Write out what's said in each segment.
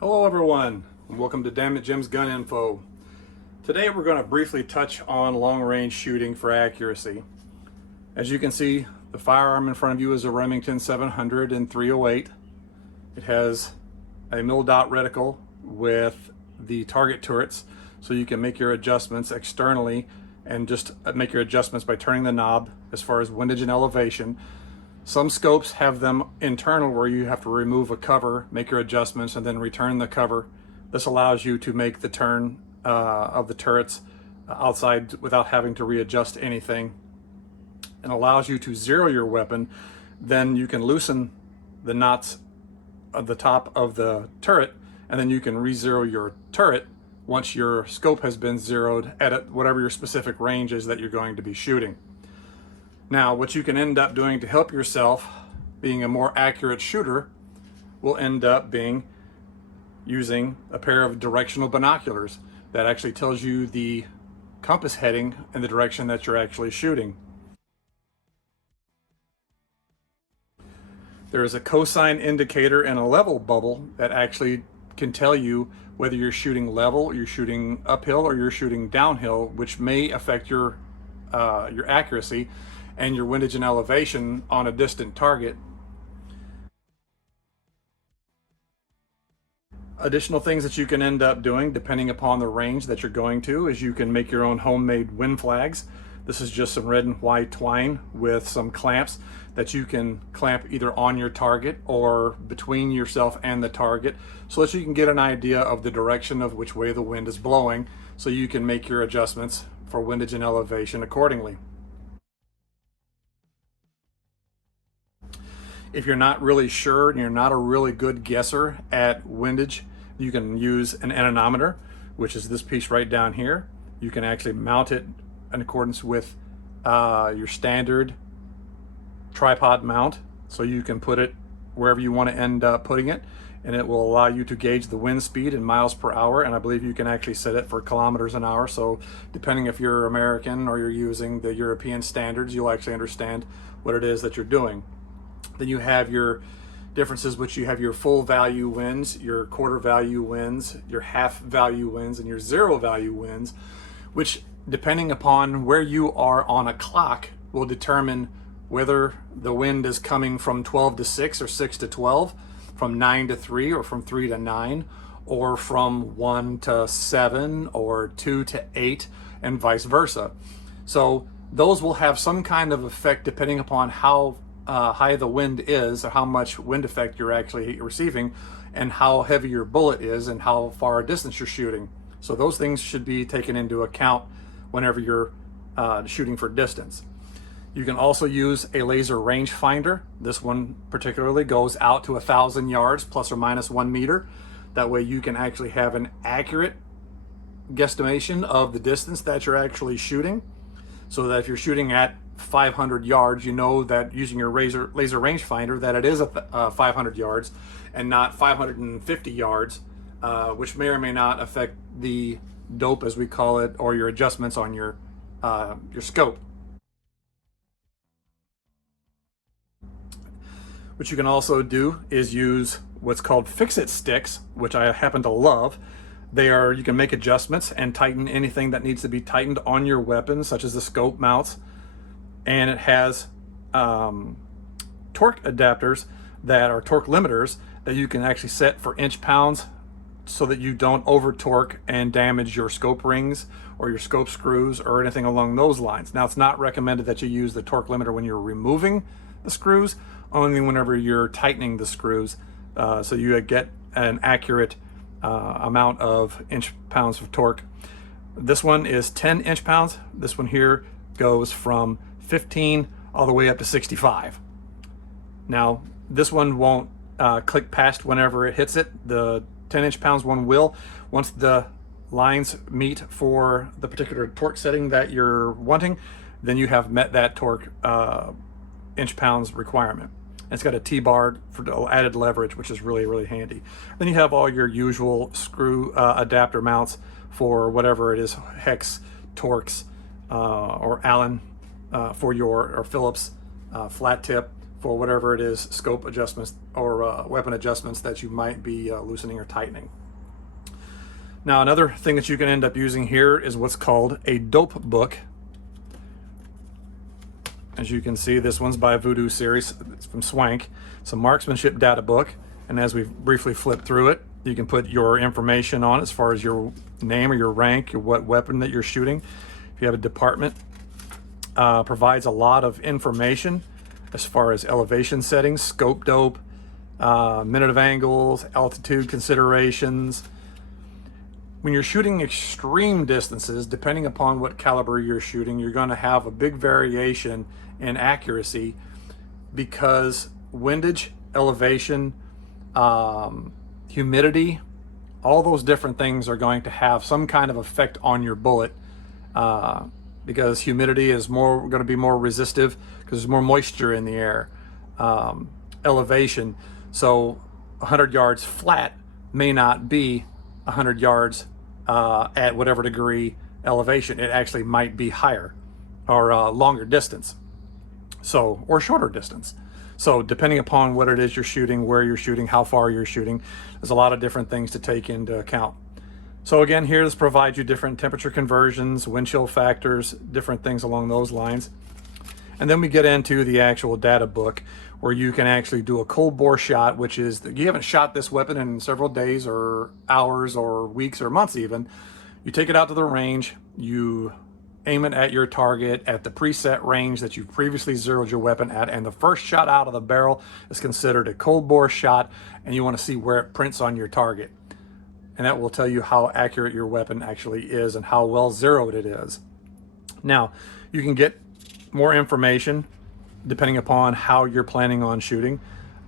Hello everyone, and welcome to Dammit Jim's Gun Info. Today we're going to briefly touch on long-range shooting for accuracy. As you can see, the firearm in front of you is a Remington 700 in 308. It has a mil-dot reticle with the target turrets, so you can make your adjustments externally and just make your adjustments by turning the knob as far as windage and elevation. Some scopes have them internal where you have to remove a cover, make your adjustments, and then return the cover. This allows you to make the turn of the turrets outside without having to readjust anything, and allows you to zero your weapon. Then you can loosen the knots of the top of the turret, and then you can re-zero your turret once your scope has been zeroed at whatever your specific range is that you're going to be shooting. Now, what you can end up doing to help yourself being a more accurate shooter will end up being using a pair of directional binoculars that actually tells you the compass heading in the direction that you're actually shooting. There is a cosine indicator and a level bubble that actually can tell you whether you're shooting level, you're shooting uphill, or you're shooting downhill, which may affect your accuracy and your windage and elevation on a distant target. Additional things that you can end up doing depending upon the range that you're going to is you can make your own homemade wind flags. This is just some red and white twine with some clamps that you can clamp either on your target or between yourself and the target, so that you can get an idea of the direction of which way the wind is blowing, so you can make your adjustments for windage and elevation accordingly. If you're not really sure and you're not a really good guesser at windage, you can use an anemometer, which is this piece right down here. You can actually mount it in accordance with your standard tripod mount, so you can put it wherever you want to end up putting it, and it will allow you to gauge the wind speed in miles per hour, and I believe you can actually set it for kilometers an hour. So depending if you're American or you're using the European standards, you'll actually understand what it is that you're doing. Then you have your differences, which you have your full value winds, your quarter value winds, your half value winds, and your zero value winds, which depending upon where you are on a clock will determine whether the wind is coming from 12 to 6 or 6 to 12, from 9 to 3 or from 3 to 9, or from 1 to 7 or 2 to 8, and vice versa. So those will have some kind of effect depending upon how high the wind is, or how much wind effect you're actually receiving, and how heavy your bullet is, and how far a distance you're shooting. So those things should be taken into account whenever you're shooting for distance. You can also use a laser rangefinder. This one particularly goes out to 1,000 yards plus or minus 1 meter. That way you can actually have an accurate guesstimation of the distance that you're actually shooting, so that if you're shooting at 500 yards, you know that using your laser rangefinder that it is 500 yards and not 550 yards, which may or may not affect the dope, as we call it, or your adjustments on your scope. What you can also do is use what's called fix-it sticks, which I happen to love. You can make adjustments and tighten anything that needs to be tightened on your weapon, such as the scope mounts. And it has torque adapters that are torque limiters that you can actually set for inch-pounds, so that you don't over torque and damage your scope rings or your scope screws or anything along those lines. Now, it's not recommended that you use the torque limiter when you're removing the screws, only whenever you're tightening the screws, so you get an accurate amount of inch-pounds of torque. This one is 10 inch-pounds. This one here goes from 15 all the way up to 65. Now, this one won't click past whenever it hits it. The 10 inch-pounds one will. Once the lines meet for the particular torque setting that you're wanting, then you have met that torque inch-pounds requirement. And it's got a T-bar for added leverage, which is really, really handy. Then you have all your usual screw adapter mounts for whatever it is, hex, Torx, or Allen, or Phillips flat tip for whatever it is, scope adjustments or weapon adjustments that you might be loosening or tightening. Now, another thing that you can end up using here is what's called a dope book. As you can see, this one's by Voodoo Series. It's from Swank. It's a marksmanship data book, and as we briefly flip through it, you can put your information on as far as your name or your rank, or what weapon that you're shooting. If you have a department, provides a lot of information as far as elevation settings, scope dope, minute of angles, altitude considerations. When you're shooting extreme distances, depending upon what caliber you're shooting, you're going to have a big variation in accuracy because windage, elevation, humidity, all those different things are going to have some kind of effect on your bullet, because humidity is going to be more resistive because there's more moisture in the air. Elevation, so 100 yards flat may not be 100 yards at whatever degree elevation. It actually might be higher or longer distance, so, or shorter distance. So depending upon what it is you're shooting, where you're shooting, how far you're shooting, there's a lot of different things to take into account. So again, here this provides you different temperature conversions, wind chill factors, different things along those lines. And then we get into the actual data book where you can actually do a cold bore shot, which is, you haven't shot this weapon in several days or hours or weeks or months even. You take it out to the range, you aim it at your target at the preset range that you previously zeroed your weapon at, and the first shot out of the barrel is considered a cold bore shot, and you want to see where it prints on your target. And that will tell you how accurate your weapon actually is and how well zeroed it is. Now, you can get more information depending upon how you're planning on shooting.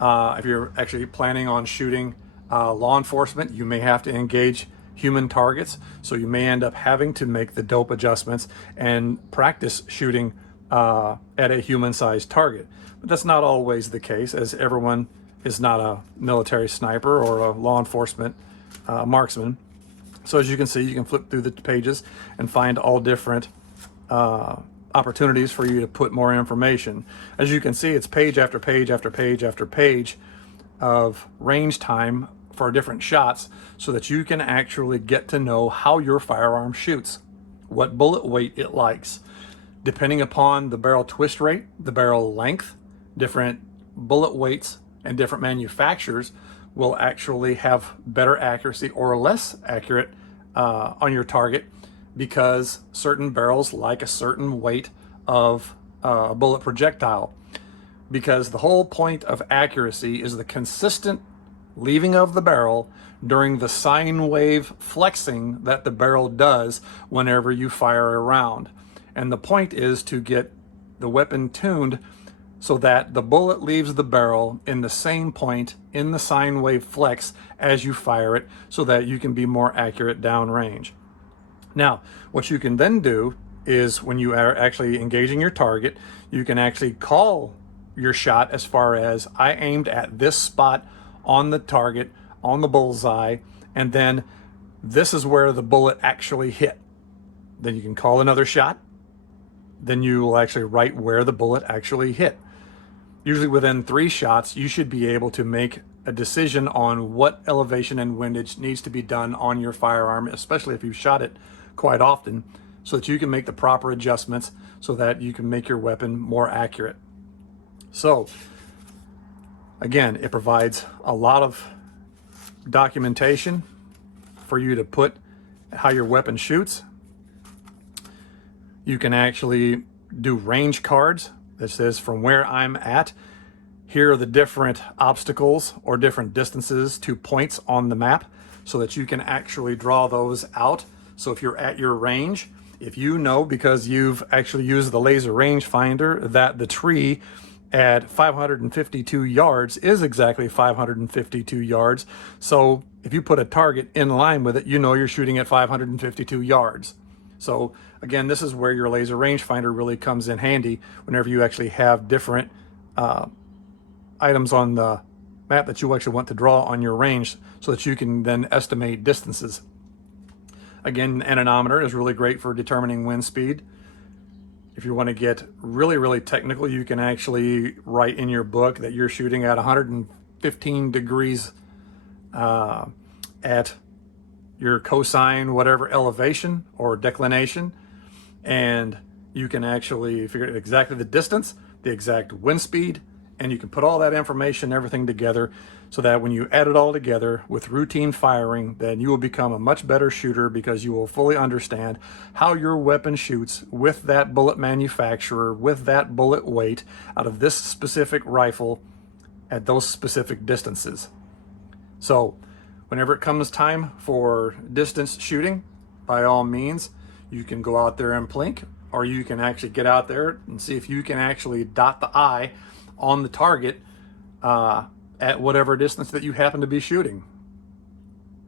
If you're actually planning on shooting law enforcement, you may have to engage human targets, so you may end up having to make the dope adjustments and practice shooting at a human-sized target. But that's not always the case, as everyone is not a military sniper or a law enforcement marksman. So as you can see, you can flip through the pages and find all different opportunities for you to put more information. As you can see, it's page after page after page after page of range time for different shots, so that you can actually get to know how your firearm shoots, what bullet weight it likes, depending upon the barrel twist rate, the barrel length. Different bullet weights and different manufacturers will actually have better accuracy or less accurate on your target, because certain barrels like a certain weight of a bullet projectile. Because the whole point of accuracy is the consistent leaving of the barrel during the sine wave flexing that the barrel does whenever you fire a round. And the point is to get the weapon tuned so that the bullet leaves the barrel in the same point in the sine wave flex as you fire it, so that you can be more accurate downrange. Now, what you can then do is, when you are actually engaging your target, you can actually call your shot as far as, I aimed at this spot on the target, on the bullseye, and then this is where the bullet actually hit. Then you can call another shot. Then you will actually write where the bullet actually hit. Usually within 3 shots, you should be able to make a decision on what elevation and windage needs to be done on your firearm, especially if you've shot it quite often, so that you can make the proper adjustments so that you can make your weapon more accurate. So again, it provides a lot of documentation for you to put how your weapon shoots. You can actually do range cards that says, from where I'm at, here are the different obstacles or different distances to points on the map, so that you can actually draw those out. So if you're at your range, if you know, because you've actually used the laser rangefinder, that the tree at 552 yards is exactly 552 yards. So if you put a target in line with it, you know you're shooting at 552 yards. So again, this is where your laser rangefinder really comes in handy, whenever you actually have different items on the map that you actually want to draw on your range, so that you can then estimate distances. Again, an anemometer is really great for determining wind speed. If you want to get really, really technical, you can actually write in your book that you're shooting at 115 degrees at your cosine, whatever elevation or declination, and you can actually figure out exactly the distance, the exact wind speed, and you can put all that information, everything together, so that when you add it all together with routine firing, then you will become a much better shooter, because you will fully understand how your weapon shoots with that bullet manufacturer, with that bullet weight, out of this specific rifle at those specific distances. So whenever it comes time for distance shooting, by all means, you can go out there and plink, or you can actually get out there and see if you can actually dot the I on the target at whatever distance that you happen to be shooting.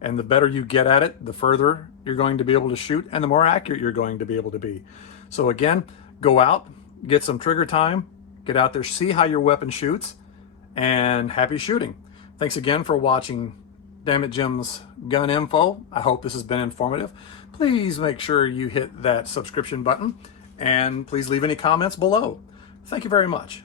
And the better you get at it, the further you're going to be able to shoot, and the more accurate you're going to be able to be. So again, go out, get some trigger time, get out there, see how your weapon shoots, and happy shooting. Thanks again for watching Dammit Jim's Gun Info. I hope this has been informative. Please make sure you hit that subscription button, and please leave any comments below. Thank you very much.